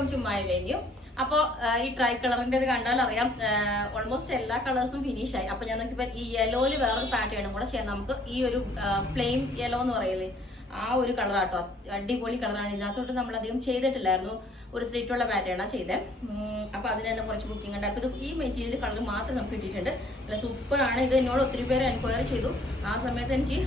Welcome to my venue. അപ്പോൾ ഈ try കളറിന്റെ കണ്ടാൽ അറിയാം ഓൾമോസ്റ്റ് എല്ലാ കളേഴ്സും ഫിനിഷ് ആയി. അപ്പൊ ഞാൻ നോക്കിയപ്പോൾ ഈ യെലോയില് വേറൊരു പാറ്റേണും കൂടെ ചെയ്യാൻ നമുക്ക് ഈ ഒരു ഫ്ലെയിം യെല്ലോ എന്ന് പറയല്ലേ, ആ ഒരു കളറാട്ടോ. അടിപൊളി കളറാണ്. ഇതിനകത്തോട്ട് നമ്മൾ അധികം ചെയ്തിട്ടില്ലായിരുന്നു, ഒരു സ്ലിറ്റുള്ള പാറ്റേണാണ് ചെയ്തത്. അപ്പൊ അതിന് തന്നെ കുറച്ച് ബുക്കിംഗ് ഉണ്ട്. അപ്പൊ ഇത് ഈ മെറ്റീരിയൽ കളർ മാത്രം നമുക്ക് കിട്ടിയിട്ടുണ്ട്. അല്ല സൂപ്പർ ആണ്. ഇത് എന്നോട് ഒത്തിരി പേര് എൻക്വയറി ചെയ്തു. ആ സമയത്ത് എനിക്ക്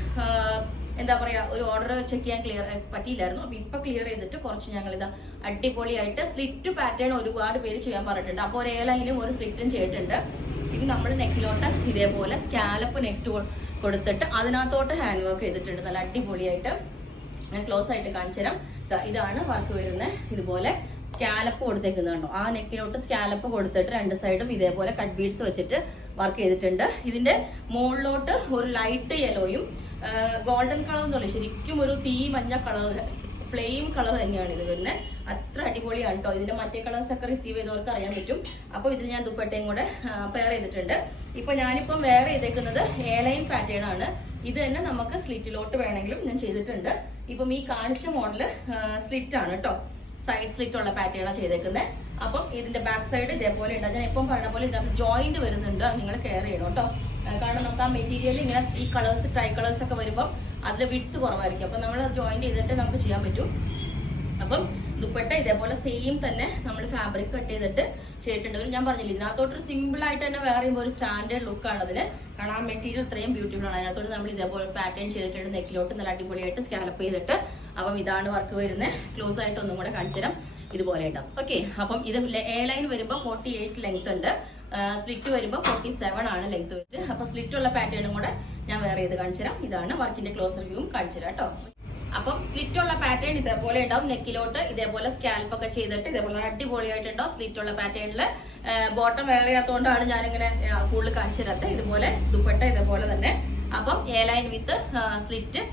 എന്താ പറയാ ഒരു ഓർഡർ ചെക്ക് ചെയ്യാൻ ക്ലിയർ പറ്റിയില്ലായിരുന്നു. അപ്പൊ ഇപ്പൊ ക്ലിയർ ചെയ്തിട്ട് കുറച്ച് ഞങ്ങൾ ഇതാ അടിപൊളിയായിട്ട് സ്ലിറ്റ് പാറ്റേൺ ഒരുപാട് പേര് ചെയ്യാൻ പറഞ്ഞിട്ടുണ്ട്. അപ്പൊ ഒരു ഏലയിലും ഒരു സ്ലിറ്റും ചെയ്തിട്ടുണ്ട്. ഇനി നമ്മൾ നെക്കിലോട്ട് ഇതേപോലെ സ്കാലപ്പ് നെക്ക് കൊടുത്തിട്ട് അതിനകത്തോട്ട് ഹാൻഡ് വർക്ക് ചെയ്തിട്ടുണ്ട്. നല്ല അടിപൊളിയായിട്ട് ഞാൻ ക്ലോസ് ആയിട്ട് കാണിച്ചു തരാം. ഇതാണ് വർക്ക് വരുന്നത്. ഇതുപോലെ സ്കാലപ്പ് കൊടുത്തേക്കുന്നുണ്ടോ, ആ നെക്കിലോട്ട് സ്കാലപ്പ് കൊടുത്തിട്ട് രണ്ട് സൈഡും ഇതേപോലെ കട്ട് ബീഡ്സ് വെച്ചിട്ട് വർക്ക് ചെയ്തിട്ടുണ്ട്. ഇതിന്റെ മുകളിലോട്ട് ഒരു ലൈറ്റ് യെലോയും ഗോൾഡൻ കളർ എന്നല്ല, ശരിക്കും ഒരു തീ മഞ്ഞ കളർ, ഫ്ലെയിം കളർ തന്നെയാണ് ഇത് വരുന്നത്. അത്ര അടിപൊളിയാണ് കേട്ടോ. ഇതിന്റെ മറ്റേ കളേഴ്സ് ഒക്കെ റിസീവ് ചെയ്തവർക്ക് അറിയാൻ പറ്റും. അപ്പൊ ഇതിൽ ഞാൻ ദുപ്പട്ടയും കൂടെ പെയർ ചെയ്തിട്ടുണ്ട്. ഇപ്പൊ ഞാനിപ്പം വെയർ ചെയ്തേക്കുന്നത് എയർലൈൻ പാറ്റേൺ ആണ്. ഇത് തന്നെ നമുക്ക് സ്ലിറ്റിലോട്ട് വേണമെങ്കിലും ഞാൻ ചെയ്തിട്ടുണ്ട്. ഇപ്പം ഈ കാണിച്ച മോഡല് സ്ലിറ്റ് ആണ് കേട്ടോ, സൈഡ് സ്ലിറ്റ് ഉള്ള പാറ്റേണാണ് ചെയ്തേക്കുന്നത്. അപ്പം ഇതിന്റെ ബാക്ക് സൈഡ് ഇതേപോലെ ഉണ്ട്. ഞാൻ എപ്പം പറഞ്ഞ പോലെ ഇതിനകത്ത് ജോയിന്റ് വരുന്നുണ്ട്, നിങ്ങൾ കെയർ ചെയ്യണം കേട്ടോ. കാരണം നമുക്ക് ആ മെറ്റീരിയൽ ഇങ്ങനെ ഈ കളേഴ്സ് ട്രൈ കളേഴ്സ് ഒക്കെ വരുമ്പോൾ അതിൽ വിഡ്ത്ത് കുറവായിരിക്കും. അപ്പം നമ്മൾ ജോയിന്റ് ചെയ്തിട്ട് നമുക്ക് ചെയ്യാൻ പറ്റും. അപ്പം ദുപ്പട്ട ഇതേപോലെ സെയിം തന്നെ നമ്മൾ ഫാബ്രിക് കട്ട് ചെയ്തിട്ട് ചെയ്തിട്ടുണ്ട്. ഞാൻ പറഞ്ഞില്ല, ഇതിനകത്തോട്ട് സിമ്പിൾ ആയിട്ട് തന്നെ വേറെ ഒരു സ്റ്റാൻഡേർഡ് ലുക്കാണ് അതിന്. കാരണം ആ മെറ്റീരിയൽ ഇത്രയും ബ്യൂട്ടിഫുൾ ആണ്. അതിനകത്തോട്ട് നമ്മൾ ഇതേപോലെ പാറ്റേൺ ചെയ്തിട്ടുണ്ട്. നെക്കിലോട്ട് നല്ല അടിപൊളിയായിട്ട് സ്കാലപ്പ് ചെയ്തിട്ട്. അപ്പം ഇതാണ് വർക്ക് വരുന്നത്. ക്ലോസ് ആയിട്ട് ഒന്നും കൂടെ കാണിച്ചു തരാം. ഇതുപോലെ ഉണ്ടാവും. ഓക്കെ, അപ്പം ഇത് എ ലൈൻ വരുമ്പോൾ 48 ലെങ്ത് ഉണ്ട്, സ്ലിറ്റ് വരുമ്പോൾ 47 ആണ് ലെങ്ത് വെച്ചിട്ട്. അപ്പൊ സ്ലിറ്റ് ഉള്ള പാറ്റേണും കൂടെ ഞാൻ വേറെ ചെയ്ത് കാണിച്ചു തരാം. ഇതാണ് വർക്കിന്റെ ക്ലോസർ വ്യൂവും കാണിച്ചു തരാം കേട്ടോ. അപ്പം സ്ലിറ്റ് ഉള്ള പാറ്റേൺ ഇതേപോലെ ഉണ്ടാവും. നെക്കിലോട്ട് ഇതേപോലെ സ്കാൽപ്പ് ഒക്കെ ചെയ്തിട്ട് ഇതേപോലെ അടിപൊളിയായിട്ടുണ്ടാവും. സ്ലിറ്റ് ഉള്ള പാറ്റേണില് ബോട്ടം വേറെ ചെയ്യാത്തതുകൊണ്ടാണ് ഞാനിങ്ങനെ കൂടുതൽ കാണിച്ചു തരാത്തത്. ഇതുപോലെ ദുപ്പട്ട ഇതേപോലെ തന്നെ. അപ്പം എ ലൈൻ വിത്ത് സ്ലിറ്റ്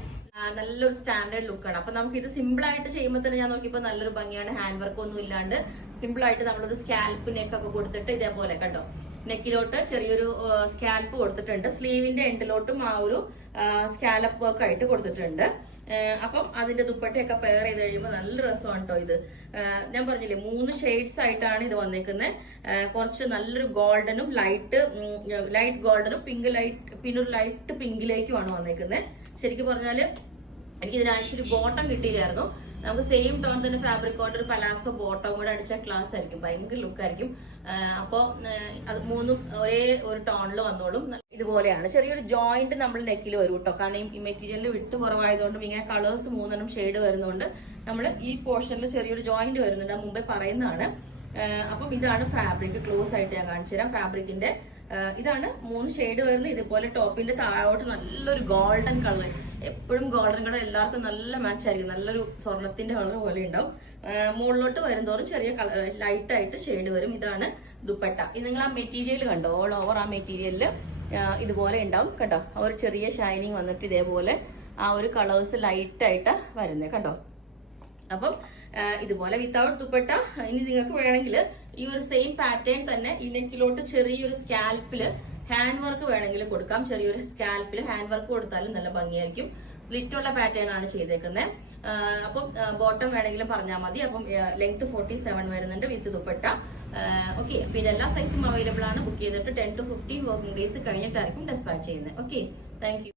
നല്ലൊരു സ്റ്റാൻഡേർഡ് ലുക്കാണ്. അപ്പൊ നമുക്ക് ഇത് സിമ്പിൾ ആയിട്ട് ചെയ്യുമ്പോൾ തന്നെ ഞാൻ നോക്കിയപ്പോൾ നല്ലൊരു ഭംഗിയാണ്. ഹാൻഡ് വർക്ക് ഒന്നും ഇല്ലാണ്ട് സിമ്പിൾ ആയിട്ട് നമ്മളൊരു സ്കാൽപ്പ് നെക്കൊക്കെ കൊടുത്തിട്ട് ഇതേപോലെ കണ്ടോ, നെക്കിലോട്ട് ചെറിയൊരു സ്കാൽപ്പ് കൊടുത്തിട്ടുണ്ട്. സ്ലീവിന്റെ എൻഡിലോട്ടും ആ ഒരു സ്കാലപ്പ് വർക്ക് ആയിട്ട് കൊടുത്തിട്ടുണ്ട്. അപ്പം അതിന്റെ ദുപ്പട്ടയൊക്കെ പെയർ ചെയ്ത് കഴിയുമ്പോൾ നല്ല രസമാണ് കേട്ടോ. ഇത് ഞാൻ പറഞ്ഞില്ലേ 3 ഷെയ്ഡ്സ് ആയിട്ടാണ് ഇത് വന്നേക്കുന്നത്. കുറച്ച് നല്ലൊരു ഗോൾഡനും ലൈറ്റ് ഗോൾഡനും പിന്നെ ഒരു ലൈറ്റ് പിങ്കിലേക്കുമാണ് വന്നേക്കുന്നത്. ശരിക്കും പറഞ്ഞാല് എനിക്ക് ഇതിന് ആക്ച്വലി ബോട്ടം കിട്ടിയില്ലായിരുന്നു. നമുക്ക് സെയിം ടോൺ തന്നെ ഫാബ്രിക് കൊണ്ട് ഒരു പലാസോ ബോട്ടം കൂടെ അടിച്ച ക്ലാസ് ആയിരിക്കും, ഭയങ്കര ലുക്കായിരിക്കും. അപ്പോൾ അത് മൂന്നും ഒരേ ഒരു ടോണിൽ വന്നോളും. ഇതുപോലെയാണ്. ചെറിയൊരു ജോയിന്റ് നമ്മൾ നെക്കിൽ വരും കേട്ടോ. കാരണം ഈ മെറ്റീരിയലിൽ വിട്ട് കുറവായതുകൊണ്ടും ഇങ്ങനെ കളേഴ്സ് 3 ഷെയ്ഡ് വരുന്നതുകൊണ്ട് നമ്മൾ ഈ പോർഷനിൽ ചെറിയൊരു ജോയിന്റ് വരുന്നുണ്ട്, മുമ്പേ പറയുന്നതാണ്. അപ്പം ഇതാണ് ഫാബ്രിക്. ക്ലോസ് ആയിട്ട് ഞാൻ കാണിച്ചു തരാം. ഫാബ്രിക്കിന്റെ ഇതാണ് 3 ഷെയ്ഡ് വരുന്നത്. ഇതുപോലെ ടോപ്പിന്റെ താഴോട്ട് നല്ലൊരു ഗോൾഡൻ കളർ, എപ്പോഴും ഗോൾഡൻ കളർ എല്ലാവർക്കും നല്ല മാച്ച് ആയിരിക്കും. നല്ലൊരു സ്വർണത്തിന്റെ കളർ പോലെ ഉണ്ടാവും. മുകളിലോട്ട് വരുന്നതോറും ചെറിയ കളർ ലൈറ്റ് ആയിട്ട് ഷെയ്ഡ് വരും. ഇതാണ് ദുപ്പട്ട. ഇത് നിങ്ങൾ ആ മെറ്റീരിയൽ കണ്ടോ, ഓൾ ഓവർ ആ മെറ്റീരിയലിൽ ഇതുപോലെ ഉണ്ടാവും കണ്ടോ. ആ ഒരു ചെറിയ ഷൈനിങ് വന്നിട്ട് ഇതേപോലെ ആ ഒരു കളേഴ്സ് ലൈറ്റ് ആയിട്ട് വരുന്നത് കണ്ടോ. അപ്പം ഇതുപോലെ വിത്തൗട്ട് ദുപ്പട്ട. ഇനി നിങ്ങൾക്ക് വേണമെങ്കിൽ ഈ ഒരു സെയിം പാറ്റേൺ തന്നെ ഈ നെക്കിലോട്ട് ചെറിയൊരു സ്കാൽപ്പില് ഹാൻഡ് വർക്ക് വേണമെങ്കിൽ കൊടുക്കാം. ചെറിയൊരു സ്കാൽപ്പിൽ ഹാൻഡ് വർക്ക് കൊടുത്താലും നല്ല ഭംഗിയായിരിക്കും. സ്ലിറ്റ് ഉള്ള പാറ്റേൺ ആണ് ചെയ്തേക്കുന്നത്. അപ്പം ബോട്ടം വേണമെങ്കിലും പറഞ്ഞാൽ മതി. അപ്പം ലെങ്ത് 47 വരുന്നുണ്ട് വിത്ത് ദുപ്പട്ട. ഓക്കെ, പിന്നെ എല്ലാ സൈസും അവൈലബിൾ ആണ്. ബുക്ക് ചെയ്തിട്ട് 10 to 15 വർക്കിംഗ് ഡേയ്സ് കഴിഞ്ഞിട്ടായിരിക്കും ഡെസ്പാച്ച് ചെയ്യുന്നത്. Okay, thank you.